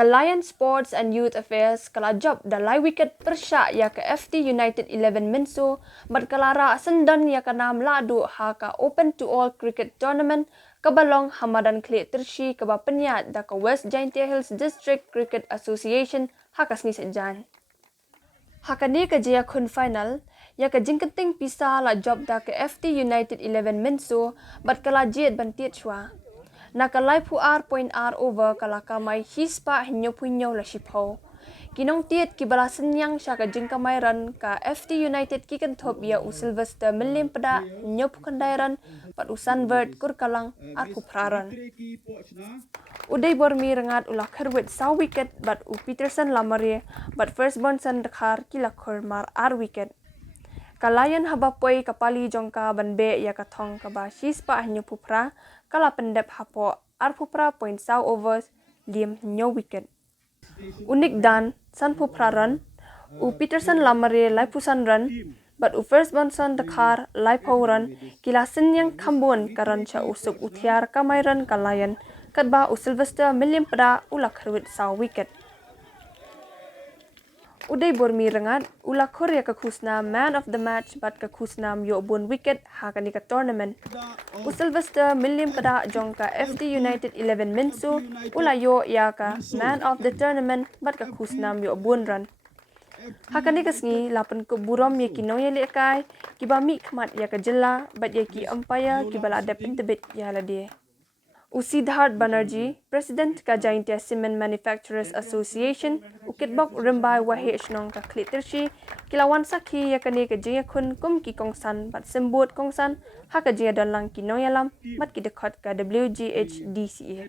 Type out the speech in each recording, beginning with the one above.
Kalayan Sports and Youth Affairs kala job dalai wicket persya ya ke Efty Utd 11 Minso berkelara sendan ya ke nam lahduh haka Open to All Cricket Tournament kebalong Hamadan Klik Tersi ke Penyat da ke West Jaintia Hills District Cricket Association haka sni sejan. Haka ni ke jaya kun final ya ke jingketing pisa la job da ke Efty Utd 11 Minso berkala jid bantit chua. Nakalai puar point R over kalakamai hispa hinyo la shipho. Kinong tiet kibala senyang syaka jingkamai ran ka Efty Utd kikan top ya Sylvester milim pada hinyo pukandairan pat usan vert kur kalang arpu praran. Uday bormi rengat ulah kerwit saw wicket bat u Peterson lamari bat first born san dekhar kila mar ar wicket. Kalayan habapoi kapali jongka banbe ya kathong kaba hispa hinyo pupra kala pendep hapo arpupra point saw overs lim nyo wicket. Unik dan san pupra run u Peterson lamari laipusan run but u first bonson dekhar laipo run kila senyang kambun karan cha usuk utiar kamai run kalayan kadba u Sylvester milim pada ula kerwit saw wicket. Uday bormi rengat ula Korea ke kusna man of the match bat ke kusnam yo bun wicket hakani ke tournament. U Sylvester milim pada jongka Efty Utd 11 Minso ula yo iaka man of the tournament bat ke kusnam yo bun run. Hakani ke sngi lapan ke burom ye kinoya lekai kiba mi kmat ya ke jela bat ye ki umpire kibala ada pentebit ya ladie. Usidhart Banerjee, President ka Jaintia Cement Manufacturers Association, ukitbok rimbai wahid nong ka klitershi, kilawan sakhi ya kani ka jaya kun kum ki kongsan bat sembut kongsan, haka jaya dalang kinoyalam, bat ki dekot ka WGH DCA.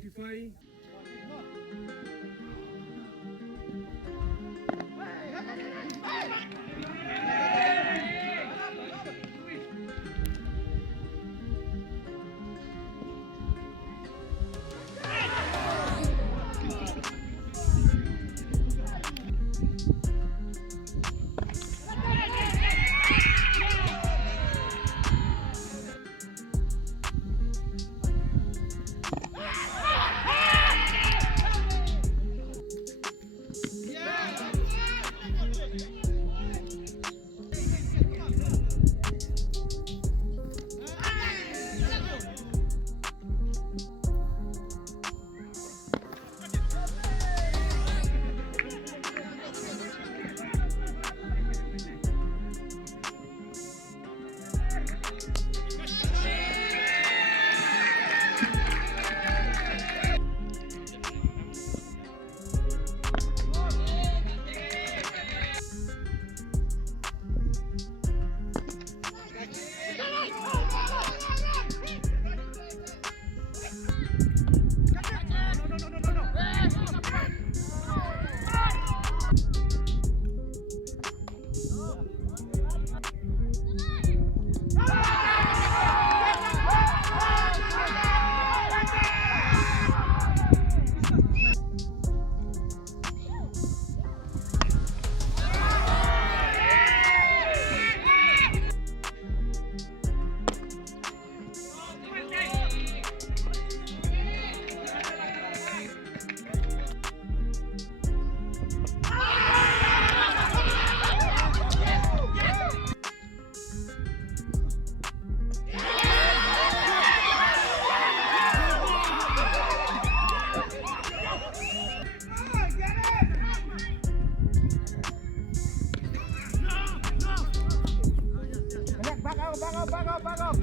Back up.